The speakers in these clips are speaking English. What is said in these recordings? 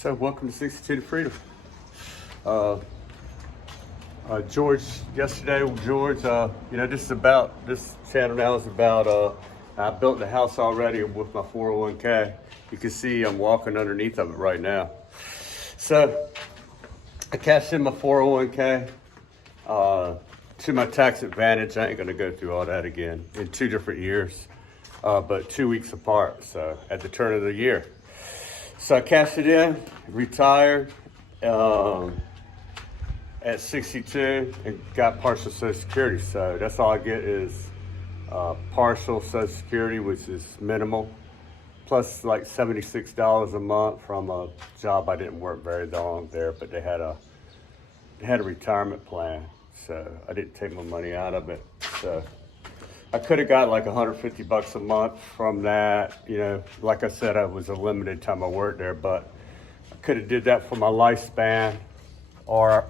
So welcome to 62 to Freedom. George, yesterday, George, this channel now is about, I built the house already with my 401k. You can see I'm walking underneath of it right now. So I cashed in my 401k to my tax advantage. I ain't gonna go through all that again in 2 different years, but 2 weeks apart. So at the turn of the year. So I cashed it in, retired at 62 and got partial Social Security. So that's all I get is partial Social Security, which is minimal, plus like $76 a month from a job I didn't work very long there, but they had a retirement plan. So I didn't take my money out of it. So I could have got like $150 a month from that. You know, like I said, I was a limited time I worked there, but I could have did that for my lifespan. Or,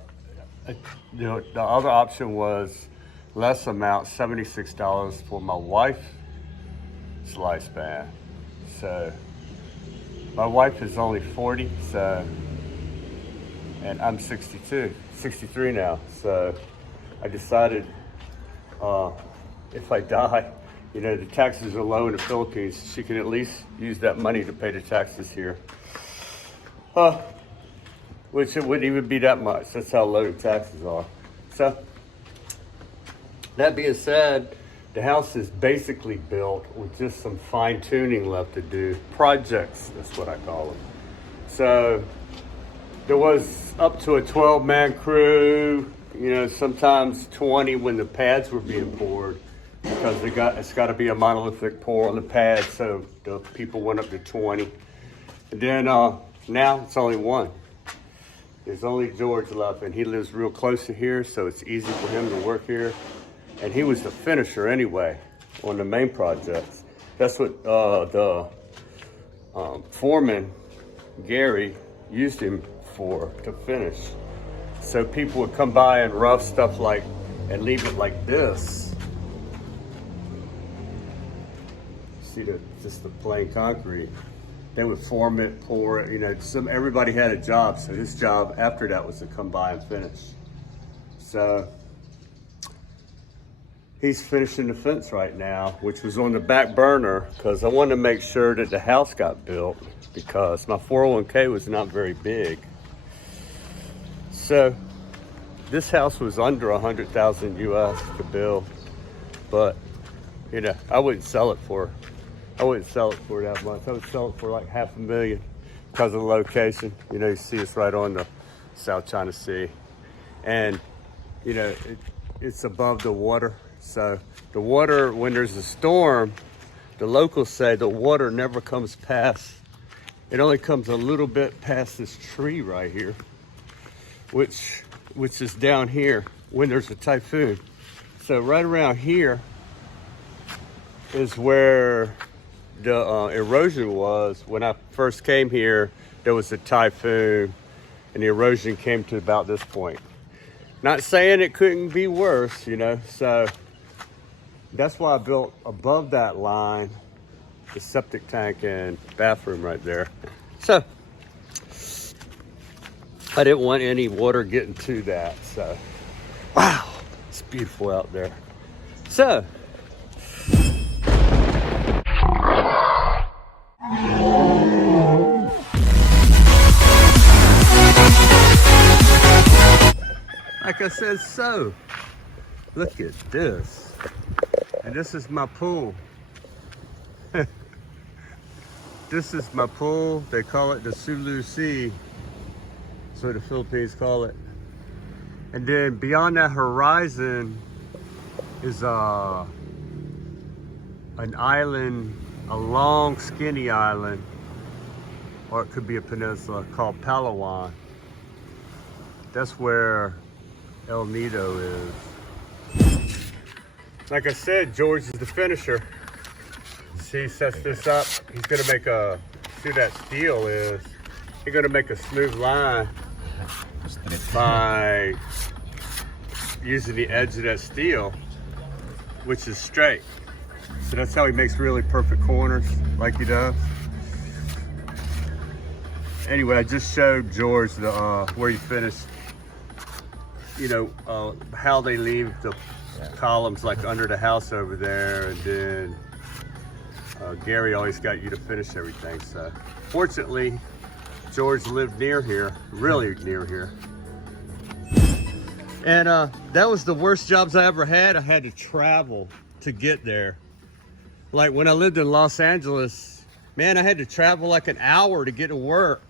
the other option was less amount, $76 for my wife's lifespan. So my wife is only 40, and I'm 63 now. So I decided, if I die, the taxes are low in the Philippines. She can at least use that money to pay the taxes here. Which it wouldn't even be that much. That's how low the taxes are. So, that being said, the house is basically built with just some fine tuning left to do. Projects, that's what I call them. So, there was up to a 12-man crew, sometimes 20 when the pads were being poured, because it's got to be a monolithic pour on the pad, so the people went up to 20. And then now it's only one. There's only George left, and he lives real close to here, so it's easy for him to work here. And he was the finisher anyway on the main projects. That's what the foreman, Gary, used him to finish. So people would come by and rough stuff and leave it like this. See just the plain concrete. They would form it, pour it, everybody had a job. So his job after that was to come by and finish. So he's finishing the fence right now, which was on the back burner because I wanted to make sure that the house got built because my 401k was not very big. So this house was under 100,000 US to build, but I wouldn't sell it for that much. I would sell it for like $500,000 because of the location. You see it's right on the South China Sea, and it's above the water. So the water, when there's a storm, the locals say the water never comes past. It only comes a little bit past this tree right here, which is down here when there's a typhoon. So right around here is where the erosion was. When I first came here, there was a typhoon and the erosion came to about this point. Not saying it couldn't be worse, so that's why I built above that line the septic tank and bathroom right there. So I didn't want any water getting to that. So wow, it's beautiful out there. So like I said, so look at this. And this is my pool. This is my pool. They call it the Sulu Sea. That's what the Philippines call it. And then beyond that horizon is an island, a long skinny island, or it could be a peninsula called Palawan. That's where El Nido is. Like I said, George is the finisher. See, he sets this up. He's gonna make see that steel is, he's gonna make a smooth line by using the edge of that steel, which is straight. So that's how he makes really perfect corners, like he does. anyway, I just showed George the where you finished, you know, how they leave the columns like under the house over there, and then Gary always got you to finish everything. So fortunately, George lived near here, really near here. And that was the worst jobs I ever had. I had to travel to get there. Like when I lived in Los Angeles, man, I had to travel like an hour to get to work.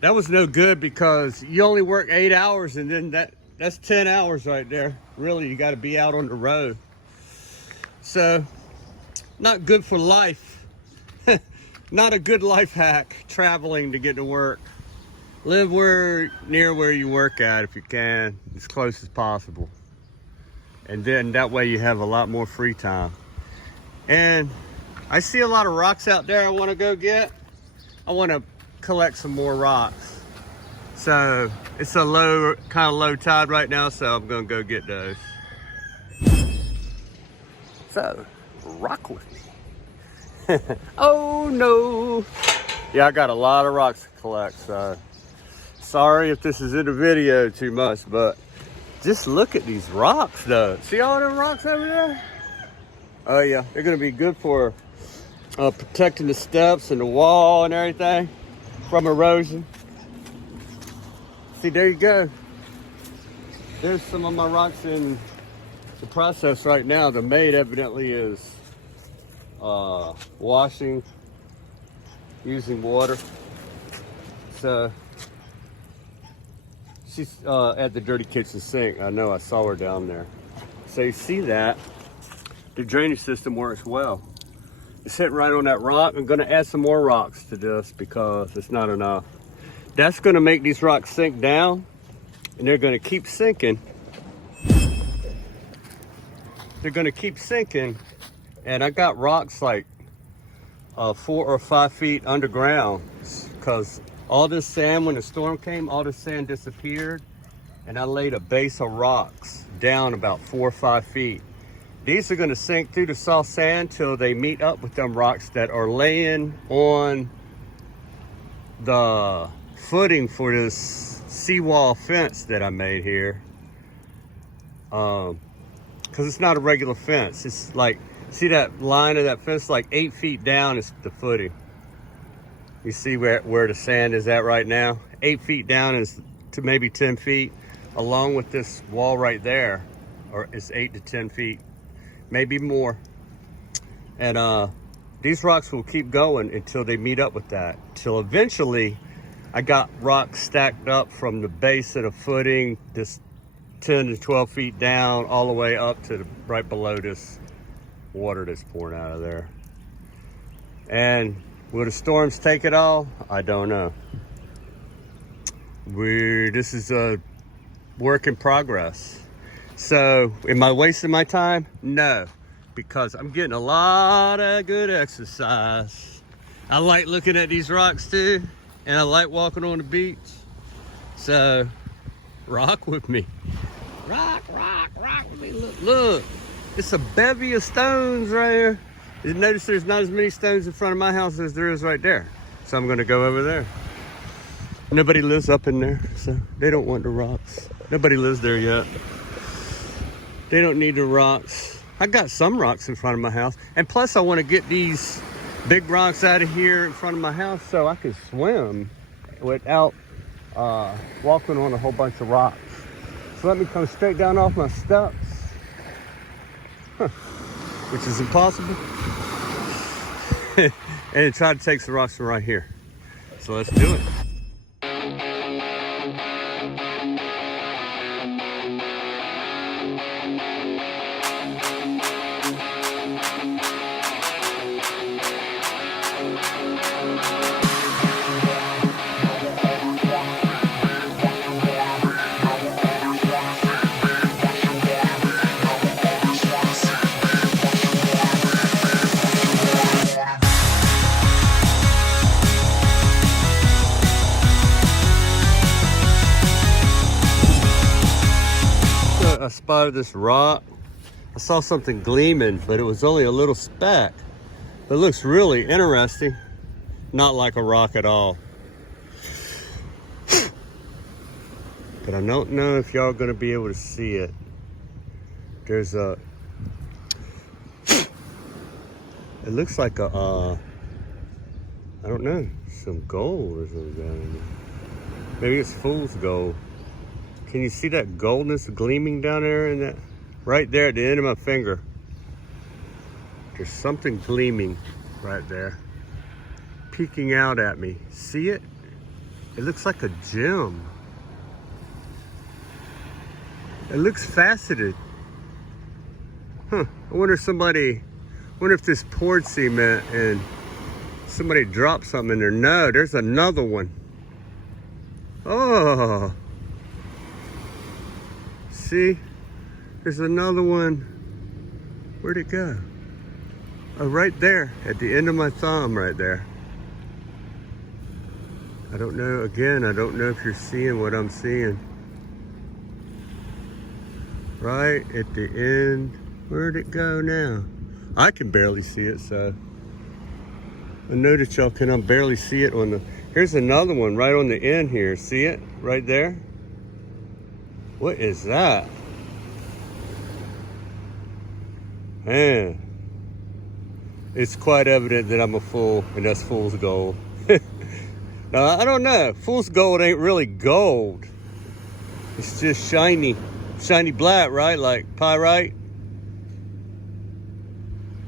That was no good because you only work 8 hours, and then that's 10 hours right there. Really, you got to be out on the road. So, not good for life. Not a good life hack, traveling to get to work. Live near where you work at if you can, as close as possible. And then that way you have a lot more free time. And I see a lot of rocks out there I want to go get. I want to collect some more rocks. So it's a kind of low tide right now, so I'm going to go get those. So, rock with me. Oh no. Yeah, I got a lot of rocks to collect, so sorry if this is in the video too much, but just look at these rocks though. See all them rocks over there? Oh yeah, they're gonna be good for protecting the steps and the wall and everything from erosion. See, there you go. There's some of my rocks in the process right now. The maid evidently is washing using water. So she's at the dirty kitchen sink. I know, I saw her down there. So you see that the drainage system works well. It's hitting right on that rock. I'm gonna add some more rocks to this because it's not enough. That's gonna make these rocks sink down, and they're gonna keep sinking. They're gonna keep sinking, and I got rocks like 4 or 5 feet underground, because all this sand, when the storm came, all the sand disappeared, and I laid a base of rocks down about 4 or 5 feet. These are gonna sink through the soft sand till they meet up with them rocks that are laying on the footing for this seawall fence that I made here. Because it's not a regular fence. It's like, see that line of that fence, like 8 feet down is the footing. You see where the sand is at right now? 8 feet down is to maybe 10 feet, along with this wall right there, or it's 8 to 10 feet, maybe more. And these rocks will keep going until they meet up with that. Till eventually, I got rocks stacked up from the base of the footing, this 10 to 12 feet down, all the way up to right below this water that's pouring out of there. And will the storms take it all? I don't know. This is a work in progress. So, am I wasting my time? No, because I'm getting a lot of good exercise. I like looking at these rocks too, and I like walking on the beach. So, rock with me. Rock with me. Look. It's a bevy of stones right here. You notice there's not as many stones in front of my house as there is right there. So I'm gonna go over there. Nobody lives up in there, so they don't want the rocks. Nobody lives there yet. They don't need the rocks. I got some rocks in front of my house. And plus I wanna get these big rocks out of here in front of my house so I can swim without walking on a whole bunch of rocks. So let me come straight down off my steps. Which is impossible. And try to take some rocks from right here. So let's do it. I spotted this rock. I saw something gleaming, but it was only a little speck. But it looks really interesting. Not like a rock at all. but I don't know if y'all gonna be able to see it. There's a, it looks like a, I don't know, some gold or something down in there. Maybe it's fool's gold. Can you see that goldness gleaming down there in that, right there at the end of my finger? There's something gleaming right there, peeking out at me. See it? It looks like a gem. It looks faceted. Huh, I wonder if this poured cement and somebody dropped something in there. No, there's another one. Oh, see, there's another one. Where'd it go? Oh, right there at the end of my thumb right there. I don't know, again, I don't know if you're seeing what I'm seeing. Right at the end. Where'd it go now? I can barely see it, so I know that y'all can barely see it on the, here's another one right on the end here. See it right there? What is that? Man, it's quite evident that I'm a fool, and that's fool's gold. Now, I don't know. Fool's gold ain't really gold. It's just shiny black, right? Like pyrite.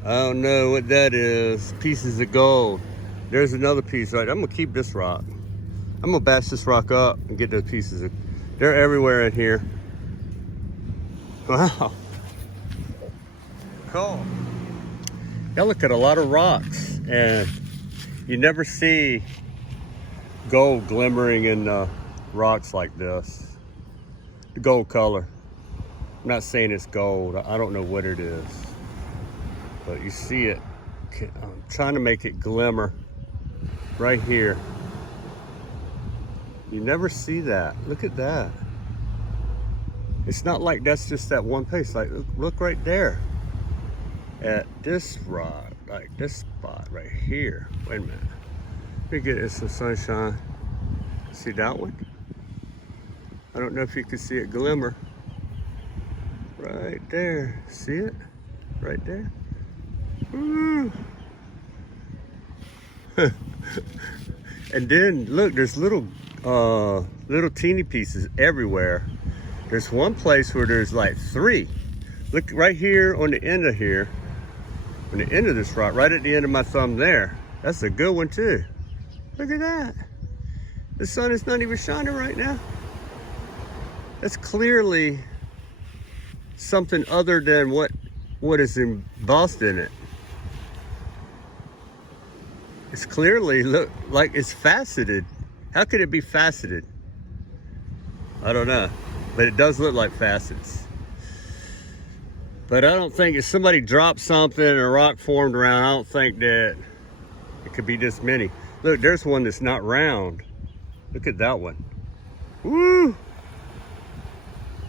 I don't know what that is. Pieces of gold. There's another piece, right? I'm gonna keep this rock. I'm gonna bash this rock up and get those pieces. They're everywhere in here. Wow. Cool. I look at a lot of rocks and you never see gold glimmering in rocks like this. The gold color. I'm not saying it's gold. I don't know what it is. But you see it. I'm trying to make it glimmer right here. You never see that. Look at that. It's not like that's just that one place. Like, look right there at this rock, like this spot right here. Wait a minute. Let me get some sunshine. See that one? I don't know if you can see it glimmer. Right there. See it? Right there. Ooh. And then look, there's little teeny pieces everywhere. There's one place where there's like 3. Look right here on the end of here, on the end of this rock, right at the end of my thumb there. That's a good one too. Look at that. The sun is not even shining right now. That's clearly something other than what is embossed in it. It's clearly look like it's faceted. How could it be faceted? I don't know, but it does look like facets. But I don't think if somebody dropped something and a rock formed around, I don't think that it could be this many. Look, there's one that's not round. Look at that one. Woo!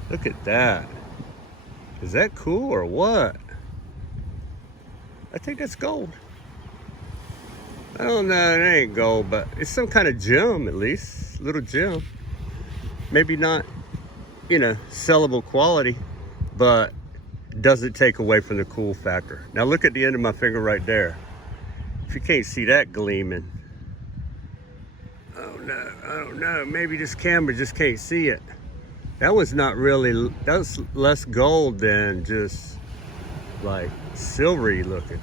Look at that. Is that cool or what? I think that's gold. I don't know, it ain't gold, but it's some kind of gem at least, little gem. Maybe not, you know, sellable quality, but doesn't take away from the cool factor. Now look at the end of my finger right there. If you can't see that gleaming, oh no, I don't know, maybe this camera just can't see it. That was not really, that was less gold than just like silvery looking.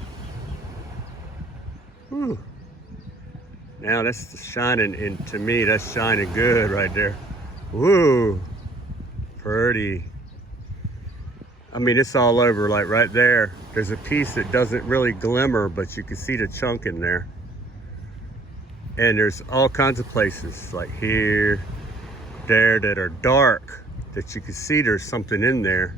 Whew. Now that's shining, and to me, that's shining good right there. Woo, pretty. I mean, it's all over, like right there. There's a piece that doesn't really glimmer, but you can see the chunk in there. And there's all kinds of places, like here, there, that are dark, that you can see there's something in there,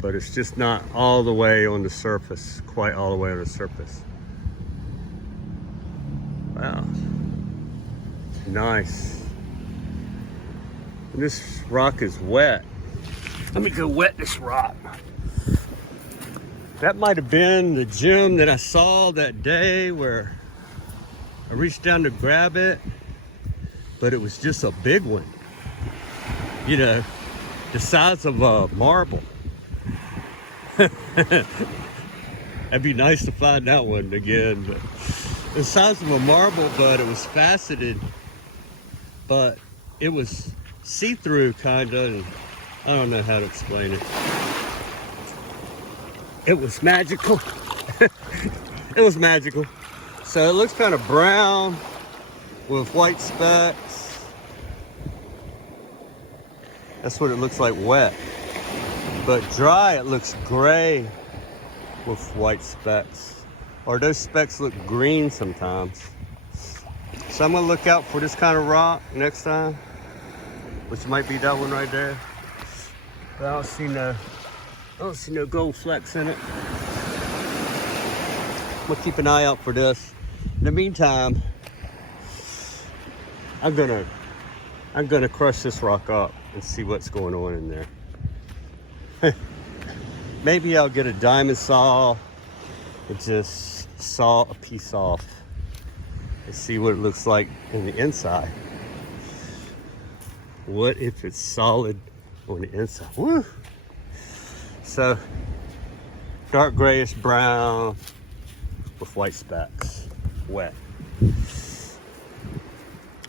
but it's just not all the way on the surface, quite all the way on the surface. Wow, nice. And this rock is wet. Let me go wet this rock. That might have been the gem that I saw that day where I reached down to grab it, but it was just a big one. you know, the size of a marble. That'd be nice to find that one again. But the size of a marble, but it was faceted, but it was see-through kind of, and I don't know how to explain it. It was magical. It was magical. So it looks kind of brown with white specks. That's what it looks like wet. But dry, it looks gray with white specks. Or those specks look green sometimes. So I'm gonna look out for this kind of rock next time, which might be that one right there. But I don't see no gold flecks in it. I'm gonna keep an eye out for this. In the meantime, I'm gonna crush this rock up and see what's going on in there. Maybe I'll get a diamond saw and just saw a piece off and see what it looks like in the inside. What if it's solid on the inside? Woo! So, dark grayish brown with white specks, wet.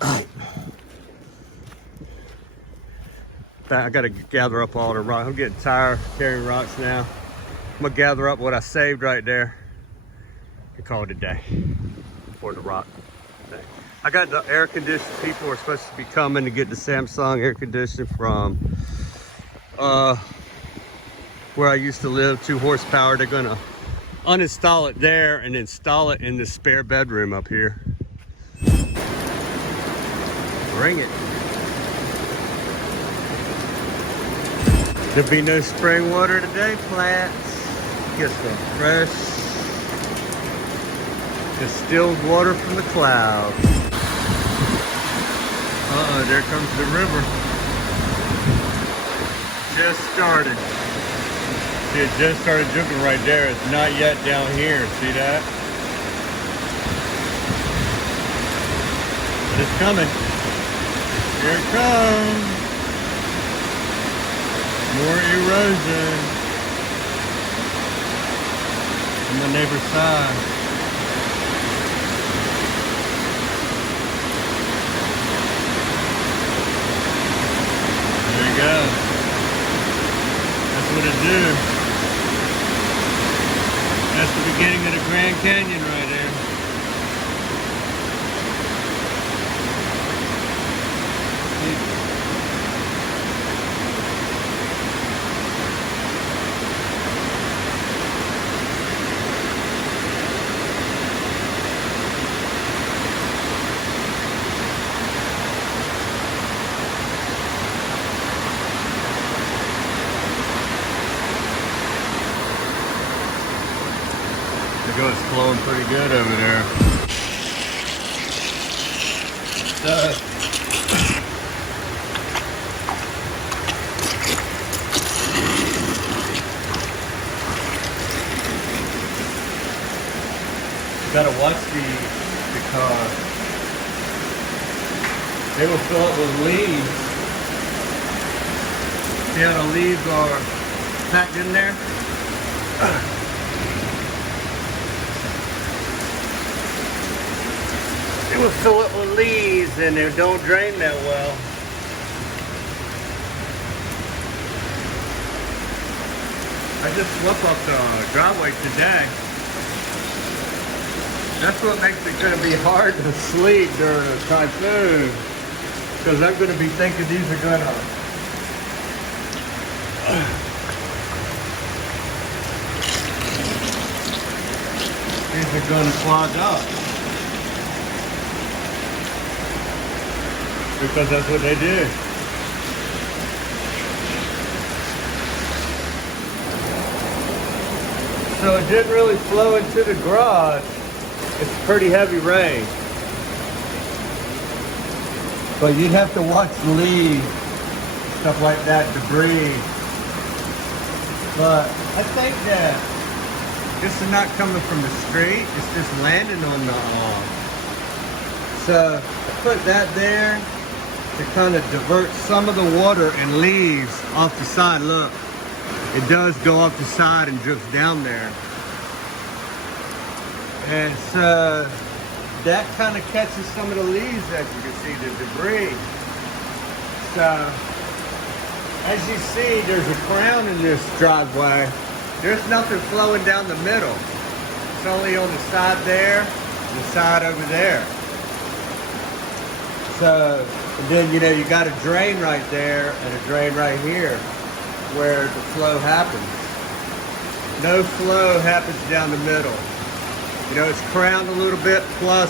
All right. I gotta gather up all the rocks. I'm getting tired carrying rocks now. I'm gonna gather up what I saved right there and call it a day for the rock thing. I got the air conditioning. People are supposed to be coming to get the Samsung air conditioner from where I used to live, 2 horsepower. They're gonna uninstall it there and install it in the spare bedroom up here. Bring it. There'll be no spring water today, plants. Get some fresh, distilled water from the clouds. Uh-oh, there comes the river. Just started. See, it just started jumping right there. It's not yet down here. See that? But it's coming. Here it comes. More erosion on the neighbor's side. There you go. That's what it do. That's the beginning of the Grand Canyon right there. It's flowing pretty good over there. You gotta watch these because they will fill up with leaves. See how the leaves are packed in there? It will fill up with leaves and they don't drain that well. I just swept up the driveway today. That's what makes it going to be hard to sleep during a typhoon. Because I'm going to be thinking these are going to... these are going to clog up. Because that's what they do. So it didn't really flow into the garage. It's pretty heavy rain. But you'd have to watch the leaves, stuff like that, debris. But I think that this is not coming from the street. It's just landing on the So I put that there. to kind of divert some of the water and leaves off the side. Look, it does go off the side and drifts down there. And so that kind of catches some of the leaves, as you can see, the debris. So as you see, there's a crown in this driveway. There's nothing flowing down the middle. It's only on the side there and the side over there. So then, you know, you got a drain right there and a drain right here where the flow happens. No flow happens down the middle. You know, it's crowned a little bit, plus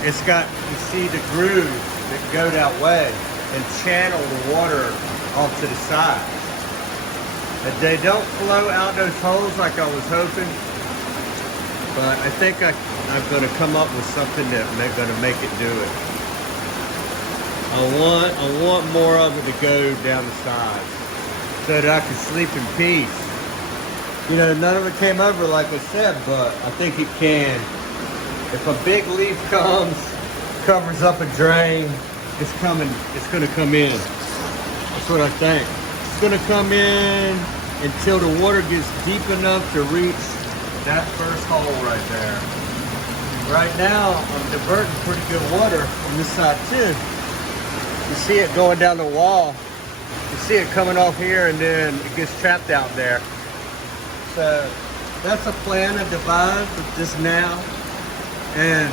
it's got, you see the grooves that go that way and channel the water off to the side. But they don't flow out those holes like I was hoping. But I think I'm going to come up with something that's going to make it do it. I want more of it to go down the sides so that I can sleep in peace. You know, none of it came over like I said, but I think it can. If a big leaf comes, covers up a drain, it's going to come in. That's what I think. It's going to come in until the water gets deep enough to reach that first hole right there. Right now, I'm diverting pretty good water on this side too. You see it going down the wall. You see it coming off here and then it gets trapped out there. So that's a plan I devised with this now. And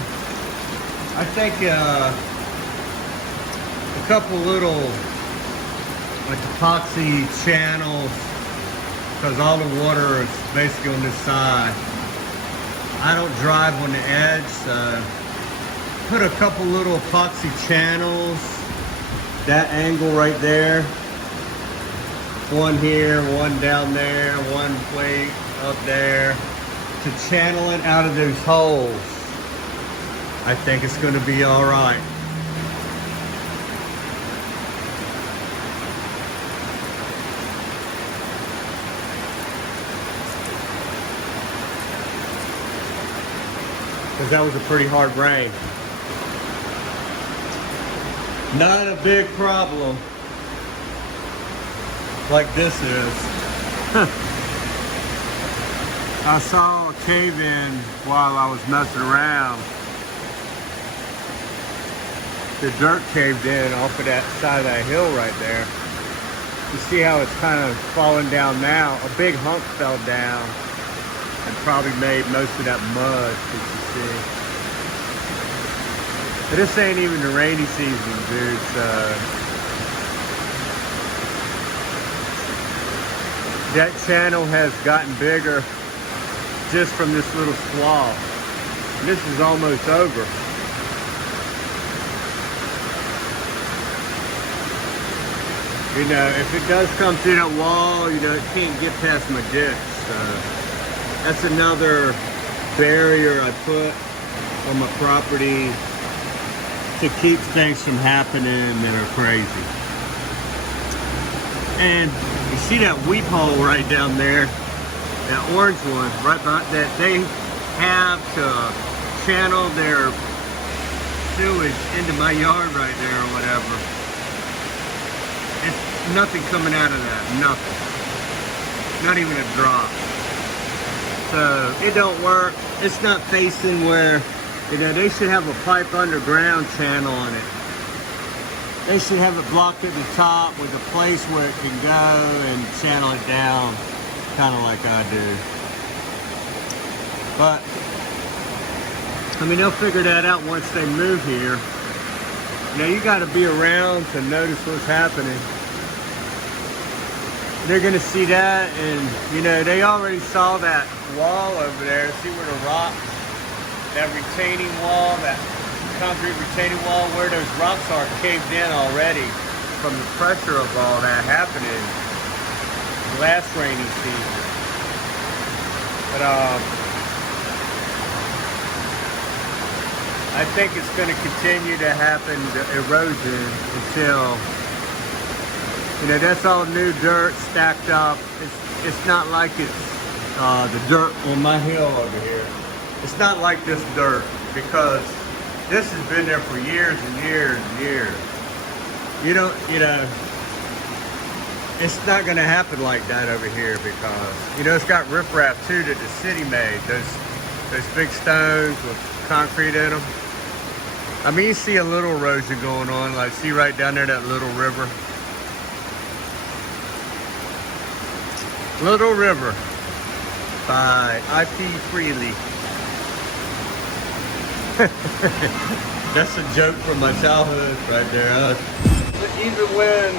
I think a couple little like epoxy channels, because all the water is basically on this side. I don't drive on the edge, so put a couple little epoxy channels, that angle right there. One here, one down there, one plate up there, to channel it out of those holes. I think it's going to be all right. Because that was a pretty hard rain. Not a big problem like this is. I saw a cave-in while I was messing around. The dirt caved in off of that side of that hill right there. You see how it's kind of falling down now? A big hunk fell down and probably made most of that mud that you see. But this ain't even the rainy season, dude, so that channel has gotten bigger just from this little swath. And this is almost over. You know, if it does come through that wall, you know, it can't get past my ditch. So that's another barrier I put on my property to keep things from happening that are crazy. And you see that weep hole right down there, that orange one, right behind that, they have to channel their sewage into my yard right there or whatever. It's nothing coming out of that, nothing. Not even a drop. So it don't work. It's not facing where, you know, they should have a pipe underground channel on it. They should have it blocked at the top with a place where it can go and channel it down, kind of like I do. But, I mean, they'll figure that out once they move here. Now, you got to be around to notice what's happening. They're going to see that, and, you know, they already saw that wall over there. See where the rocks, that retaining wall, that concrete retaining wall, where those rocks are caved in already from the pressure of all that happening last rainy season. But I think it's going to continue to happen, the erosion, until, you know, that's all new dirt stacked up. It's not like it's the dirt on my hill over here. It's not like this dirt, because This has been there for years and years and years. You know, it's not gonna happen like that over here because, it's got riprap too that the city made. Those big stones with concrete in them. I mean, you see a little erosion going on. Like, see right down there, that little river. Little River by I.P. Freely. That's a joke from my childhood right there. Even when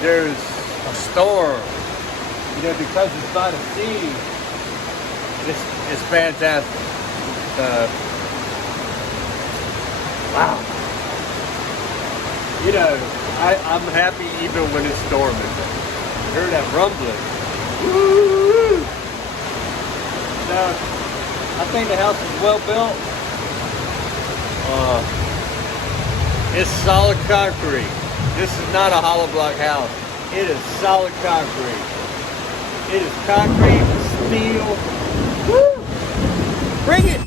there's a storm, because it's by the sea, it's fantastic. Wow. I'm happy even when it's storming. You hear that rumbling. Woo! I think the house is well built. It's solid concrete. This is not a hollow block house. It is solid concrete. It is concrete, steel. Woo! Bring it!